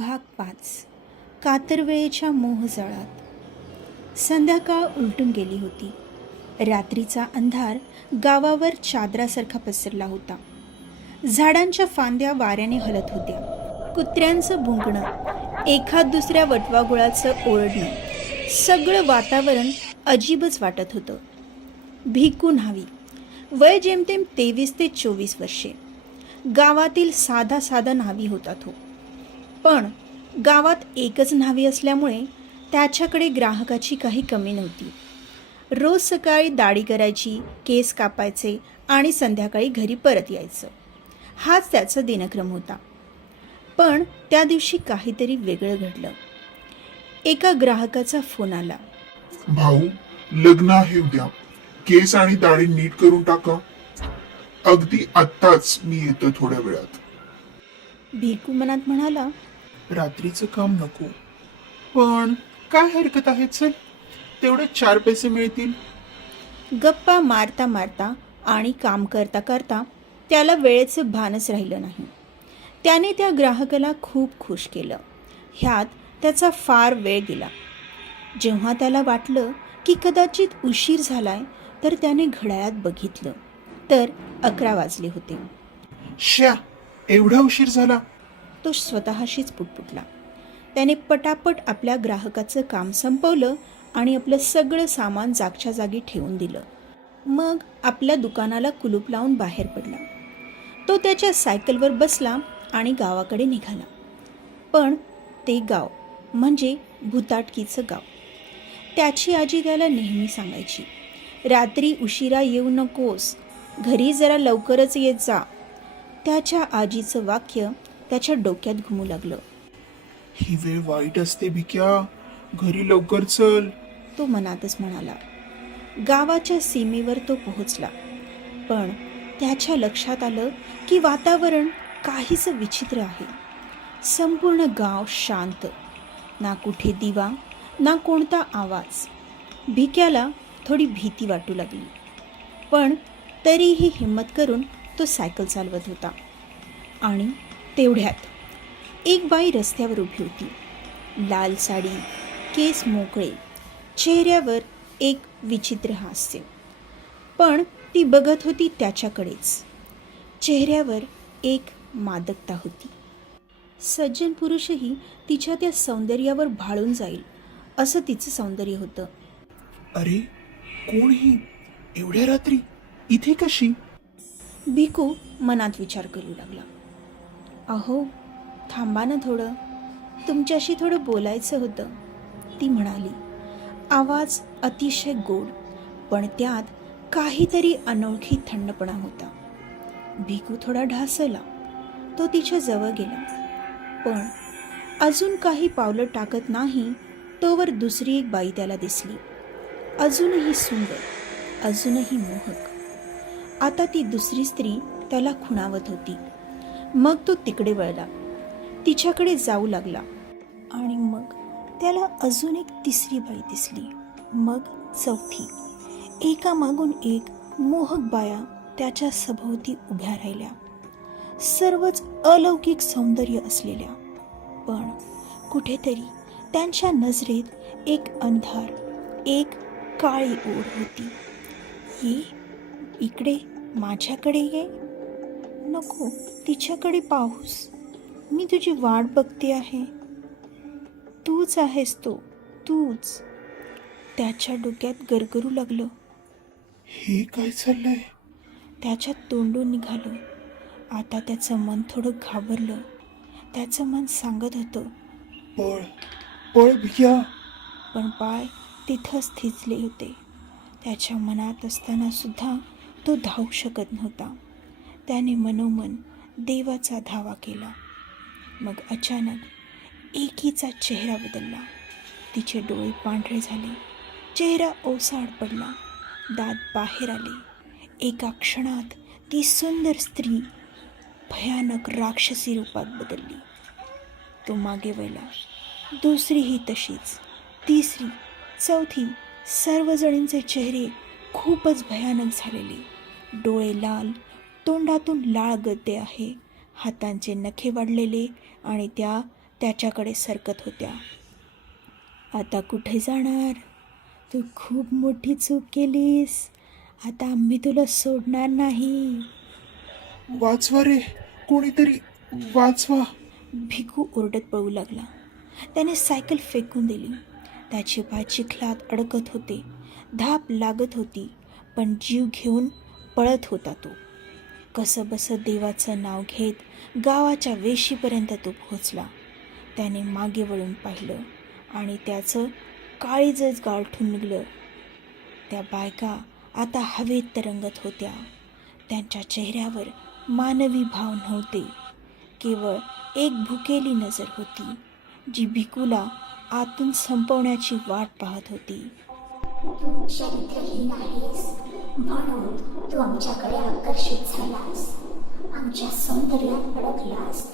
भाग 5. कातरवेळेच्या मोहजाळात. संध्याकाळ उलटून गेली होती. रात्रीचा अंधार गावावर चादरासारखा पसरला होता. झाडांच्या फांद्या वाऱ्याने हलत होत्या. कुत्र्यांचं भुंकणं, एखाद दुसऱ्या वटवाघुळाचं ओरडणं, सगळं वातावरण अजीबच वाटत होतं. भिकू न्हावी, वय जेमतेम 23 ते 24 वर्षे. गावातील साधा न्हावी होता तो. पण गावात एकच न्हावी असल्यामुळे त्याच्याकडे ग्राहकाची काही कमी नव्हती. रोज सकाळी दाढी करायची, केस कापायचे आणि संध्याकाळी घरी परत यायचं, हाच त्याचा दिनक्रम होता. पण त्या दिवशी काहीतरी वेगळं घडलं. एका ग्राहकाचा फोन आला. भाऊ, लग्न आहे उद्या. केस आणि दाढी नीट करून टाका. अगदी आत्ताच मी येतो थोड्या वेळात. भिकू मनात म्हणाला, रात्रीचं काम नको, पण काय हरकत आहे, चल, तेवढे 4 पैसे मिळतील. गप्पा मारता मारता आणि काम करता करता त्याला वेळेचं भानच राहिलं नाही. त्याने त्या ग्राहकाला खूप खुश केलं. ह्यात त्याचा फार वेळ गेला. जेव्हा त्याला वाटलं की कदाचित उशीर झालाय, तर त्याने घड्याळात बघितलं तर 11 वाजले होते. श्या, एवढा उशीर झाला. तो स्वतःशीच पुटपुटला. त्याने पटापट आपल्या ग्राहकाचं काम संपवलं आणि आपलं सगळं सामान जागच्या जागी ठेवून दिलं. मग आपल्या दुकानाला कुलूप लावून बाहेर पडला. तो त्याच्या सायकलवर बसला आणि गावाकडे निघाला. पण ते गाव म्हणजे भुताटकीचं गाव. त्याची आजी त्याला नेहमी सांगायची, रात्री उशिरा येऊ नकोस, घरी जरा लवकरच येत जा. त्याच्या आजीचं वाक्य त्याच्या डोक्यात घुमू लागलं. ही वेळ वाईट असते भिक्या, घरी लवकर चल. तो मनातच म्हणाला. गावाच्या सीमेवर तो पोहोचला. पण त्याच्या लक्षात आलं की वातावरण काहीसं विचित्र आहे. संपूर्ण गाव शांत, ना कुठे दिवा ना कोणता आवाज. भिक्याला थोडी भीती वाटू लागली. पण तरीही हिम्मत करून तो सायकल चालवत होता. आणि तेवढ्यात एक बाई रस्त्यावर उभी होती. लाल साडी, केस मोकळे, चेहऱ्यावर एक विचित्र हास्य. पण ती बघत होती त्याच्याकडेच. चेहऱ्यावर एक मादकता होती. सज्जन पुरुषही तिच्या त्या सौंदर्यावर भाळून जाईल असं तिचं सौंदर्य होतं. अरे, कोण ही एवढ्या रात्री इथे कशी? भिकू मनात विचार करू लागला. अहो, थांबा ना थोडं, तुमच्याशी थोडं बोलायचं होतं, ती म्हणाली. आवाज अतिशय गोड, पण त्यात काहीतरी अनोळखी थंडपणा होता. भिकू थोडा ढासळला. तो तिच्या जवळ गेला. पण अजून काही पावलं टाकत नाही तोवर दुसरी एक बाई त्याला दिसली. अजूनही सुंदर, अजूनही मोहक. आता ती दुसरी स्त्री त्याला खुणावत होती. मग तो तिकडे वळला, तिच्याकडे जाऊ लागला. आणि मग त्याला अजून एक तिसरी बाई दिसली. मग चौथी. एकामागून एक मोहक बाया त्याच्या सभोवती उभ्या राहिल्या. सर्वच अलौकिक सौंदर्य असलेल्या. पण कुठेतरी त्यांच्या नजरेत एक अंधार, एक काळी ओढ होती. ये इकडे, माझ्याकडे ये. नको, तिच्याकडे पाहूस, मी तुझी वाट बघते आहे. तूच आहेस तो, तूच. त्याच्या डोक्यात गरगरू लागलं. हे काय चाललंय? त्याच्या तोंडून निघालं. आता त्याचं मन थोडं घाबरलं. त्याचं मन सांगत होतं, पळ पळ भिक्या. पण पाय तिथंच थिजले होते. त्याच्या मनात असताना सुद्धा तो धावू शकत नव्हता. त्याने मनोमन देवाचा धावा केला. मग अचानक एकीचा चेहरा बदलला. तिचे डोळे पांढरे झाले, चेहरा ओसाड पडला, दात बाहेर आले. एका क्षणात ती सुंदर स्त्री भयानक राक्षसी रूपात बदलली. तो मागे वळला. दुसरीही तशीच, तिसरी, चौथी. सर्वजणींचे चेहरे खूपच भयानक झालेले. डोळे लाल, तोंडातून लाळ गळते आहे, हातांचे नखे वाढलेले आणि त्या त्याच्याकडे सरकत होत्या. आता कुठे जाणार? तू खूप मोठी चूक केलीस. आता आम्ही तुला सोडणार नाही. वाचवा रे, कोणीतरी वाचवा. भिकू ओरडत पळू लागला. त्याने सायकल फेकून दिली. त्याचे पाय चिखलात अडकत होते. धाप लागत होती, पण जीव घेऊन पळत होता तो. कसंबसं देवाचं नाव घेत गावाच्या वेशीपर्यंत तो पोहोचला. त्याने मागे वळून पाहिलं आणि त्याचं काळीजच गारठून निघलं. त्या बायका आता हवेत तरंगत होत्या. त्यांच्या चेहऱ्यावर मानवी भाव नव्हते, केवळ एक भुकेली नजर होती, जी भिकूला आतून संपवण्याची वाट पाहत होती. तू चरित्रहीन आहेस, म्हणून तू आमच्याकडे आकर्षित झालास, आमच्या सौंदर्यात अडकलास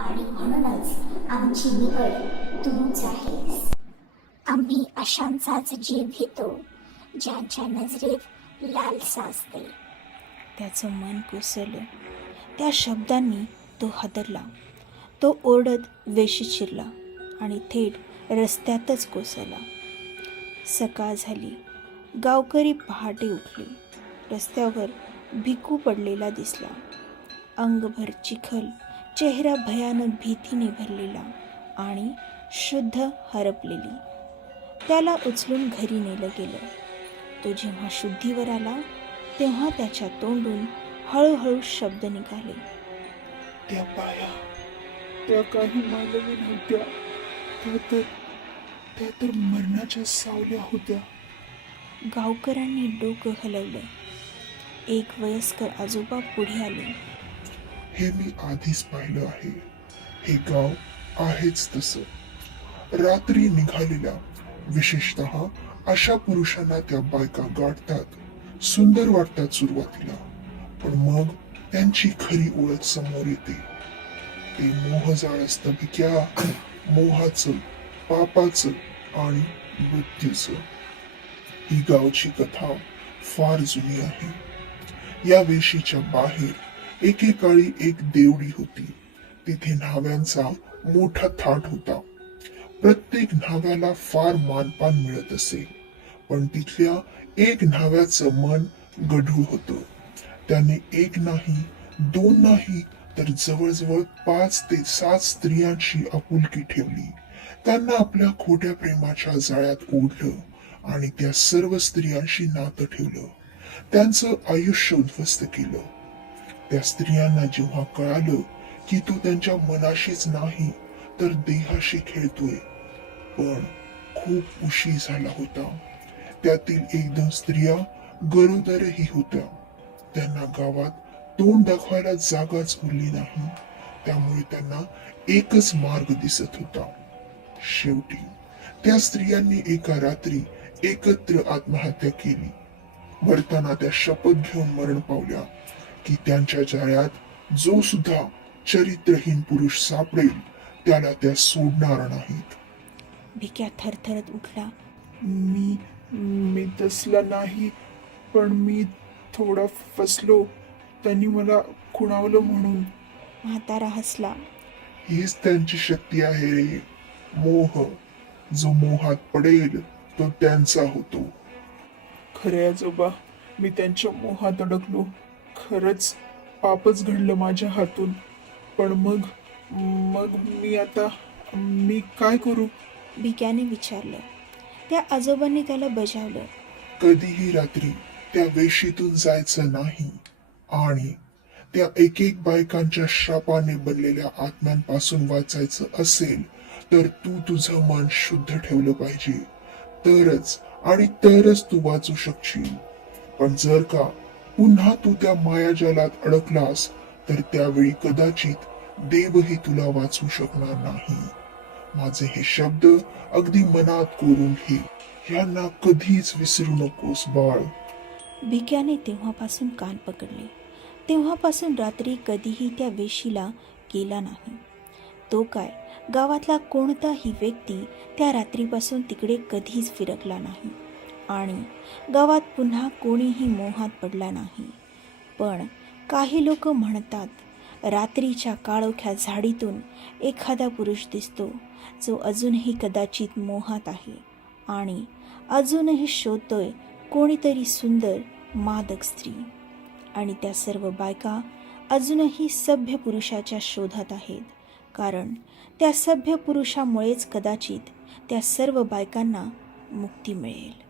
आणि म्हणूनच आमची निवड तूच आहेस. आम्ही अशांचाच जीव घेतो ज्यांच्या नजरेत लालसा असते. त्याचं मन कोसळलं. त्या शब्दांनी तो हादरला. तो ओरडत वेशीत शिरला आणि थेट रस्त्यातच कोसळला. सकाळ झाली. गावकरी पहाटे उठले. रस्त्यावर भिकू पडलेला दिसला. अंगभर चिखल, चेहरा भयानक भीतीने भरलेला आणि शुद्ध हरपलेली. त्याला उचलून घरी नेलं गेलं. तो जेव्हा शुद्धीवर आला तेव्हा त्याच्या तोंडून हळूहळू शब्द निघाले. त्या बाया, त्या काही मानवी नव्हत्या, त्या तर मरणाच्या सावल्या होत्या. गावकऱ्यांनी डोकं हलवलं. एक वयस्कर आजोबा पुढे आले. हे मी आधीच पाहिलं आहे. हे गाव आहेच तसं. रात्री निघालेल्या, विशेषतः अशा पुरुषांना त्या बायका गाठतात. सुंदर वाटतात सुरुवातीला, पण मग त्यांची खरी ओळख समोर येते. ते मोहजाळ असतं भिक्या. मोहाचं, पापाचं आणि मृत्यूचं. ही गावची कथा फार जुनी आहे. या वेशीच्या बाहेर एकेकाळी एक देवडी होती. तिथे न्हाव्यांचा मोठा थाट होता. प्रत्येक न्हाव्याला फार मानपान मिळत असे, पण तिथल्या एक न्हाव्याचं मन गढूळ होतं. त्याने एक नाही, दोन नाही, तर जवळजवळ 5 ते 7 स्त्रियांची आपुलकी ठेवली. त्यांना आपल्या खोट्या प्रेमाच्या जाळ्यात ओढलं आणि त्या सर्व स्त्रियांशी नातं ठेवलं. त्यांचं आयुष्य उद्ध्वस्त केलं. त्या स्त्रियांना जेव्हा कळालं की तो त्यांच्या मनाशीच नाही तर देहाशी खेळतोय, पण खूप उशीर झाला होता. त्यातील 1-2 स्त्रिया गरोदरही होत्या. त्यांना गावात तोंड दाखवायला जागाच उरली नाही. त्यामुळे त्यांना एकच मार्ग दिसत होता. शेवटी त्या स्त्रियांनी एका रात्री एकत्र आत्महत्या केली. मरताना त्या शपथ घेऊन मरण पावल्या की त्यांच्या जाळ्यात जो सुद्धा चरित्रहीन पुरुष सापडेल त्याला त्या सोडणार नाहीत. भिक्या थरथरत उठला. मी तसला नाही, पण मी थोडा फसलो. त्यांनी मला खुणावलं म्हणून. म्हातारा हसला. हीच त्यांची शक्ती आहे रे. मोह. जो मोहात पडेल तो त्यांचा होतो. खरे आजोबा, मी त्यांच्या मोहात अडकलो. खरंच पापच घडलं माझ्या हातून. पण मग मी काय करू? भिक्याने विचारलं. त्या आजोबांनी त्याला बजावलं. कधीही रात्री त्या वेशीतून जायचं नाही आणि त्या एक बायकांच्या शापाने बनलेल्या आत्म्यांपासून वाचायचं असेल तर तू तुझं मन शुद्ध ठेवलं पाहिजे. तरच तू वाचू शकशील. पण जर का पुन्हा तू त्या मायाजालात अडकलास तर त्यावेळी कदाचित देवही तुला वाचू शकणार नाही. माझे हे शब्द अगदी मनात कोरून घे. यांना कधीच विसरू नकोस बाळ. भिक्याने तेव्हापासून कान पकडले. तेव्हापासून रात्री कधीही त्या वेशीला गेला नाही. तो काय, गावातला कोणताही व्यक्ती त्या रात्रीपासून तिकडे कधीच फिरकला नाही आणि गावात पुन्हा कोणीही मोहात पडला नाही. पण काही लोक म्हणतात रात्रीच्या काळोख्या झाडीतून एखादा पुरुष दिसतो जो अजूनही कदाचित मोहात आहे आणि अजूनही शोधतोय कोणीतरी सुंदर मादक स्त्री. आणि त्या सर्व बायका अजूनही सभ्य पुरुषाच्या शोधात आहेत, कारण त्या सभ्य पुरुषामुळेच कदाचित त्या सर्व बायकांना मुक्ती मिळेल.